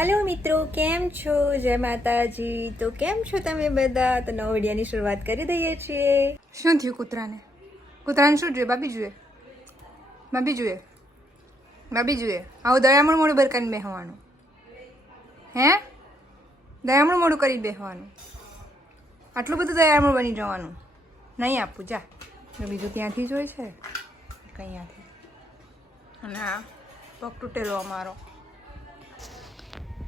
Hello મિત્રો, કેમ છો? જય માતાજી. તો કેમ છો તમે બધા? તો નવા વિડીયોની શરૂઆત કરી દઈએ છીએ. શું થયું કૂતરાને? કૂતરાને શું જોઈએ? બાબી જોઈએ, બાબી જોઈએ, બાબી જોઈએ. આવું દયામણ મોડું બર કરીને બેસવાનું હે? દયામણ મોડું કરી બેસવાનું? આટલું બધું દયામણ બની જવાનું નહીં. આપું જા. બીજું ત્યાંથી જ હોય છે કંઈયાથી. અને આ પગ તૂટેલો અમારો.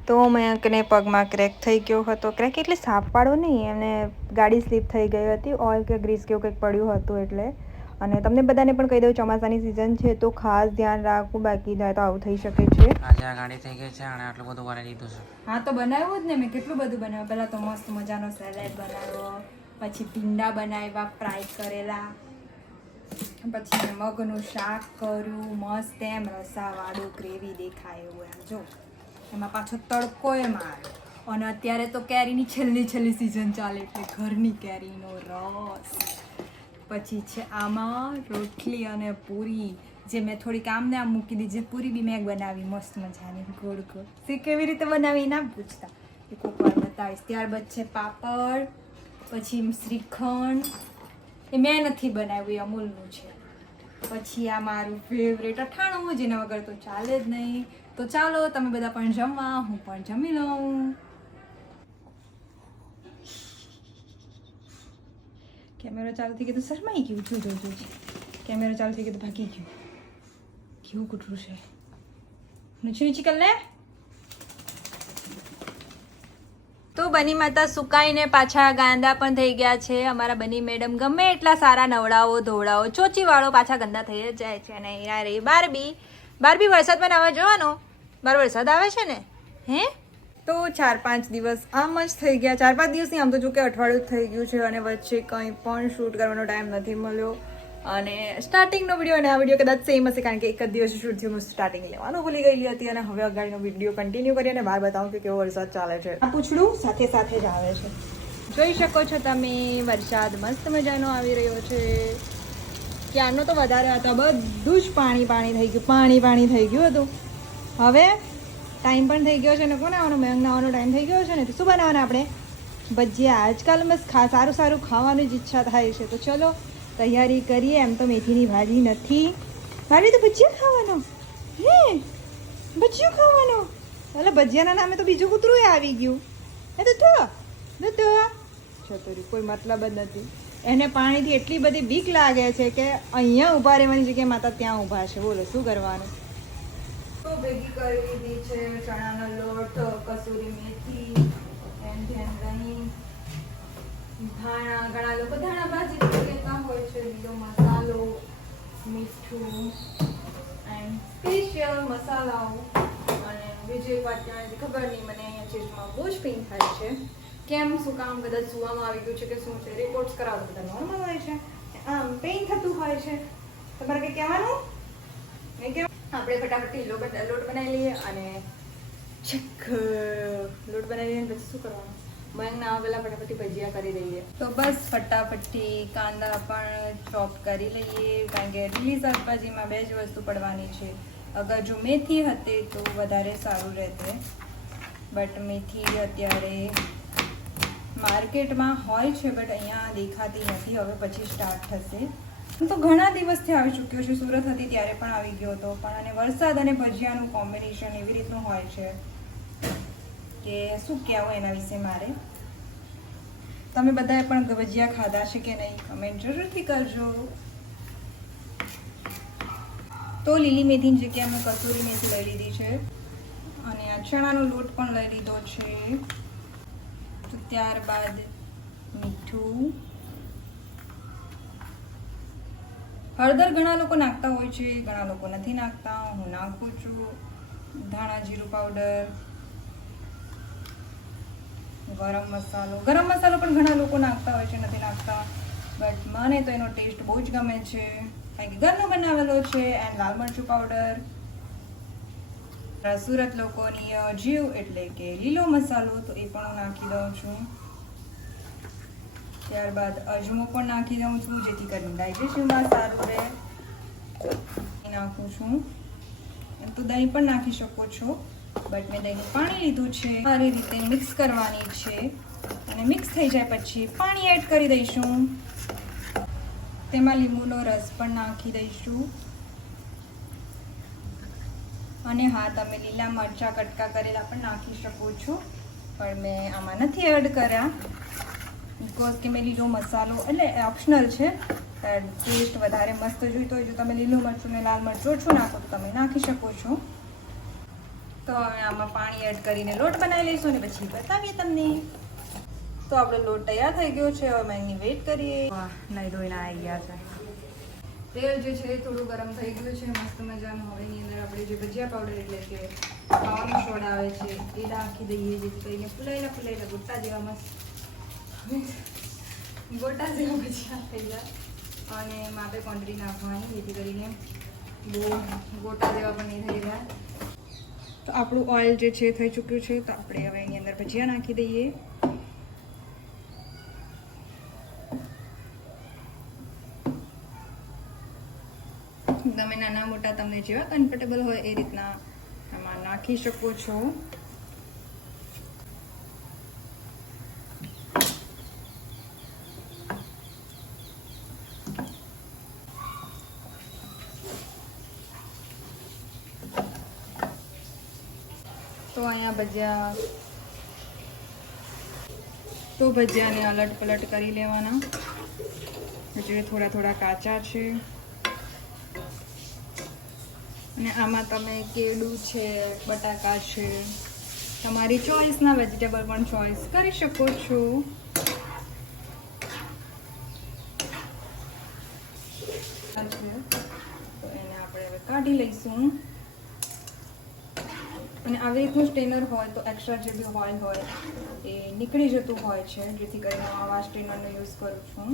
તો મયંકને પગમાં ક્રેક થઈ ગયો હતો. ક્રેક એટલે સાપ પાડો નહીં, એમને ગાડી સ્લીપ થઈ ગઈ હતી. ઓઇલ કે ગ્રીસ કેવું કંઈક પડ્યું હતું એટલે. અને તમને બધાને પણ કહી દઉં, ચોમાસાની સિઝન છે તો ખાસ ધ્યાન રાખવું, બાકી જાય તો આવું થઈ શકે છે. આજે આ ગાડી થઈ ગઈ છે અને આટલું બધું બનાવી દીધું છે. હા તો બનાવ્યું જ ને, મેં કેટલું બધું બનાવ્યું. પહેલાં તો મસ્ત મજાનો સેલેડ બનાવ્યો, પછી ભીંડા બનાવ્યા ફ્રાય કરેલા, પછી મેં મગનું શાક કર્યું મસ્ત એમ રસાવાળું ગ્રેવી દેખાય એવું એમ. જો એમાં પાછો તડકો એ માર્યો. અને અત્યારે તો કેરીની છેલ્લી સિઝન ચાલે એટલે ઘરની કેરીનો રસ. પછી છે આમાં રોટલી અને પૂરી, જે મેં થોડીક આમને આમ મૂકી દીધી. પૂરી બી મેં બનાવી મસ્ત મજાની ગોળ ગોળ. તે કેવી રીતે બનાવી ના પૂછતા, એ કોઈક વાર બતાવીશ. ત્યારબાદ છે પાપડ, પછી શ્રીખંડ, એ મેં નથી બનાવ્યું, એ અમૂલનું છે. પછી આ મારું ફેવરેટ અઠાણું, જેના વગર તો ચાલે જ નહીં. તો ચાલો તમે બધા પણ જમવા, હું પણ જમી લઉં. કેમેરો ચાલુ થઈ ગયો તો શરમાઈ ગયું. જો કેમેરો ચાલુ થઈ ગયો તો ભાગી ગયું. કેવું કૂતરું છે. નીચી કર લે. તો બની માતા સુકાઈને પાછા ગાંડા પણ થઈ ગયા છે. અમારા બની મેડમ ગમે એટલા સારા નવડાવો ધોવડાવો, ચોચીવાળો પાછા ગંદા થઈ જ જાય છે. અને અહીંયા રહી બારબી વરસાદમાં નાવા જવાનો. બાર વરસાદ આવે છે ને હે? તો 4-5 દિવસ આમ જ થઈ ગયા. 4-5 દિવસની આમ તો જો કે અઠવાડિયું થઈ ગયું છે. અને વચ્ચે કંઈ પણ શૂટ કરવાનો ટાઈમ નથી મળ્યો. અને સ્ટાર્ટિંગનો વિડીયો અને આ વિડીયો કદાચ સેમ હશે, કારણ કે એક જ દિવસ શૂટ થયું. હું સ્ટાર્ટિંગ લેવાનું ભૂલી ગયેલી હતી. અને હવે અગાડીનો વિડીયો કન્ટિન્યુ કરી અને બહાર બતાવું કે કેવો વરસાદ ચાલે છે. આ પૂછડું સાથે જ આવે છે. જોઈ શકો છો તમે, વરસાદ મસ્ત મજાનો આવી રહ્યો છે. ક્યારનો તો વધારે હતો, બધું જ પાણી થઈ ગયું. પાણી થઈ ગયું હતું. હવે ટાઈમ પણ થઈ ગયો છે ને કોને આવવાનો? મયંક નાવાનો ટાઈમ થઈ ગયો છે ને. તો શું બનાવવાના આપણે? ભજીયા. આજકાલ બસ સારું ખાવાની જ ઈચ્છા થાય છે. તો ચલો તૈયારી કરીએ. એમ તો મેથીની ભાજી નથી. ભાભી તો ભજીયા ખાવાનો હે? ભજીયું ખાવાનો? એટલે ભજીયાના નામે તો બીજું કૂતરું આવી ગયું. એ તો છોતરી કોઈ મતલબ જ નથી. એને પાણીથી એટલી બધી બીક લાગે છે કે અહીંયા ઊભા રહેવાની જગ્યાએ માતા ત્યાં ઊભા છે. બોલો શું કરવાનું? તો ભેગી કરી દીધી છે ચણાનો લોટ, કસૂરી મેથી, દહીં, ધાણા. ઘણા લોકો ધાણા ભાજી કહેતા હોય છે. લીલો મસાલો, મીઠું એન્ડ સ્પેશિયલ મસાલાઓ. અને બીજી એક વાત જાણે ખબર નહીં મને, અહીંયા ચીજમાં બહુ જ પેઇન થાય છે. કેમ શું કામ? કદાચ સુવામાં આવી ગયું છે કે શું છે? રિપોર્ટ્સ કરાવો બધા નોર્મલ હોય છે, આમ પેઇન થતું હોય છે. તમારે કંઈ કહેવાનું? નહીં કહેવાનું. આપણે ફટાફટ લોટ બનાવી લઈએ અને લોટ બનાવી લઈએ. પછી શું કરવાનું? મયંકના પહેલાં ફટાફટી ભજીયા કરી દઈએ. તો બસ ફટાફટી કાંદા પણ ચોપ કરી લઈએ, કારણ કે લીલી શાકભાજીમાં 2 જ વસ્તુ પડવાની છે. અગર જો મેથી હતી તો વધારે સારું રહેતે, બટ મેથી અત્યારે માર્કેટમાં હોય છે, બટ અહીંયા દેખાતી નથી. હવે પછી સ્ટાર્ટ થશે. તો ઘણા દિવસથી આવી ચૂક્યો છે. સુરત હતી ત્યારે પણ આવી ગયો હતો. પણ અને વરસાદ અને ભજીયાનું કોમ્બિનેશન એવી રીતનું હોય છે કે શું કહેવું એના વિશે મારે. તમે બધાએ પણ ભજીયા ખાધા છે કે નહીં? કમેન્ટ જરૂરથી કરજો. તો લીલી મેથીની જગ્યાએ મેં કસૂરી મેથી લઈ લીધી છે. અને આ ચણાનો લોટ પણ લઈ લીધો છે. તો ત્યારબાદ મીઠું, હળદર ઘણા લોકો નાખતા હોય છે, ઘણા લોકો નથી નાખતા. હું નાખું છું. ધાણા જીરું પાવડર, ગરમ મસાલો પણ ઘણા લોકો નાખતા હોય છે, નથી નાખતા. બટ મને તો એનો ટેસ્ટ બહુ જ ગમે છે, કારણ કે ઘરનો બનાવેલો છે. એન્ડ લાલ મરચું પાવડર, સુરત લોકોની જીવ એટલે કે લીલો મસાલો, તો એ પણ હું નાખી દઉં છું. ત્યારબાદ અજમો પણ નાખી દઉં છું, જેથી કરીને ડાયજેશનમાં સારું રહે. નાખું છું. એમ તો દહીં પણ નાખી શકો છો, બટ મેં દહીંનું પાણી લીધું છે. સારી રીતે મિક્સ કરવાની છે અને મિક્સ થઈ જાય પછી પાણી એડ કરી દઈશું. તેમાં લીંબુનો રસ પણ નાખી દઈશું. અને હા, તમે લીલા મરચાં કટકા કરેલા પણ નાખી શકો છો, પણ મેં આમાં નથી એડ કર્યા બિકોઝ કે મેં લીલો મસાલો એટલે ઓપ્શનલ છે. ટેસ્ટ વધારે મસ્ત જોઈતો હોય જો તમે લીલું મરચું ને લાલ મરચું ઓછું નાખો તો તમે નાખી શકો છો. તો હવે આમાં પાણી એડ કરીને લોટ બનાવી લઈશું અને પછી બતાવીએ તમને. તો આપણો લોટ તૈયાર થઈ ગયો છે. હવે એની વેઇટ કરીએ. નહીં ધોઈને આવી ગયા છે. તેલ જે છે એ થોડું ગરમ થઈ ગયું છે મસ્ત મજાનું. હવે એની અંદર આપણે જે ભજીયા પાવડર એટલે કે ખાવાનો સોડા આવે છે એ નાખી દઈએ, જેથી કરીને ફૂલાયેલા ગોટા જેવા મસ્ત ભજીયા થઈ જાય. અને માપે ક્વોન્ટિટી નાખવાની, જેથી કરીને બહુ ગોટા જેવા પણ નહીં થઈ જાય. તો આપણું ઓઇલ જે છે થઈ ચૂક્યું છે, તો આપણે હવે એની અંદર ભજીયા નાખી દઈએ. તમે નાના મોટા તમને જેવા કમ્ફર્ટેબલ હોય એ રીતના આમાં નાખી શકો છો. તો અહીંયા ભજીયાને અલટ પલટ કરી લેવાના. હજુ થોડા થોડા કાચા છે. અને આમાં તમે કેળું છે, બટાકા છે, તમારી ચોઈસના વેજીટેબલ પણ ચોઈસ કરી શકો છો. તો એને આપણે હવે કાઢી લઈશું. અને આવી રીતનું સ્ટેનર હોય તો એક્સ્ટ્રા જે બી ઓઇલ હોય એ નીકળી જતું હોય છે, જેથી કરીને હું આવા સ્ટેનરનો યુઝ કરું છું.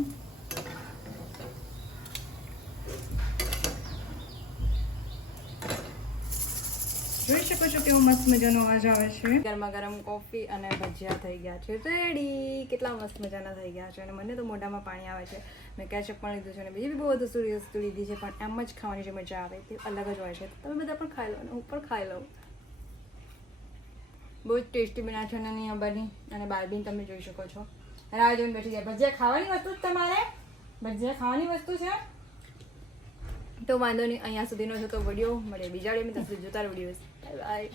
જોઈ શકો છો કેવો મસ્ત મજાનો અવાજ આવે છે. ગરમા ગરમ કોફી અને ભજીયા થઈ ગયા છે રેડી. કેટલા મસ્ત મજાના થઈ ગયા છે અને મને તો મોઢામાં પાણી આવે છે. મેં કેચઅપ પણ લીધું છે અને બીજી બી બહુ વસ્તુ લીધી છે, પણ એમ જ ખાવાની જે મજા આવે તે અલગ જ હોય છે. તમે બધા પણ ખાઈ લો અને હું પણ ખાઈ લઉં. બહુ જ ટેસ્ટી બન્યા છે અને અહીંયા બની અને બારબીન તમે જોઈ શકો છો. રાહ જોઈને બેઠી જાય. ભજીયા ખાવાની વસ્તુ જ તમારે ભજીયા ખાવાની વસ્તુ છે તો વાંધો નહીં. અહીંયા સુધીનો છે તો વિડીયો મળે બીજા વિડીયોમાં. જોતા રહો વિડીયો. Bye bye.